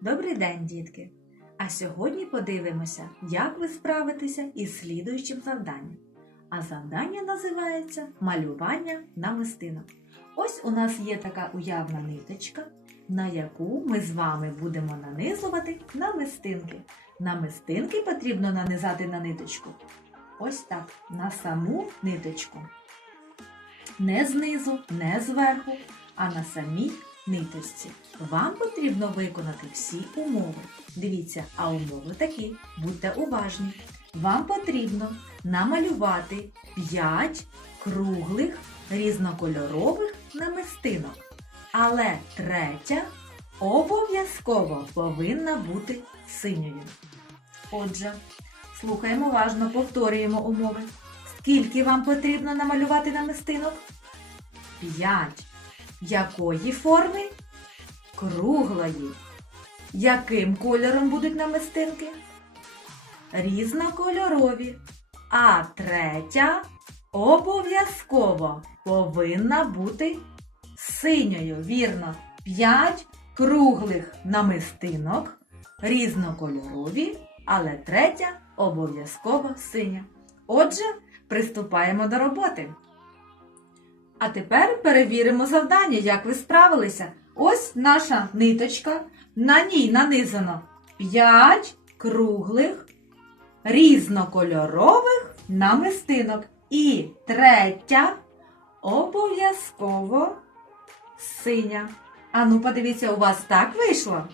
Добрий день, дітки! А сьогодні подивимося, як ви справитеся із слідуючим завданням. А завдання називається малювання намистинок. Ось у нас є така уявна ниточка, на яку ми з вами будемо нанизувати намистинки. Намистинки потрібно нанизати на ниточку. Ось так, на саму ниточку. Не знизу, не зверху, а на самій ниточці. Вам потрібно виконати всі умови. Дивіться, а умови такі. Будьте уважні. Вам потрібно намалювати 5 круглих різнокольорових намистинок. Але третя обов'язково повинна бути синьою. Отже, слухаємо уважно, повторюємо умови. Скільки вам потрібно намалювати намистинок? 5. Якої форми? Круглої. Яким кольором будуть намистинки? Різнокольорові. А третя обов'язково повинна бути синьою. Вірно, 5 круглих намистинок, різнокольорові, але третя обов'язково синя. Отже, приступаємо до роботи. А тепер перевіримо завдання, як ви справилися. Ось наша ниточка. На ній нанизано 5 круглих різнокольорових намистинок. І третя обов'язково синя. Ану, подивіться, у вас так вийшло?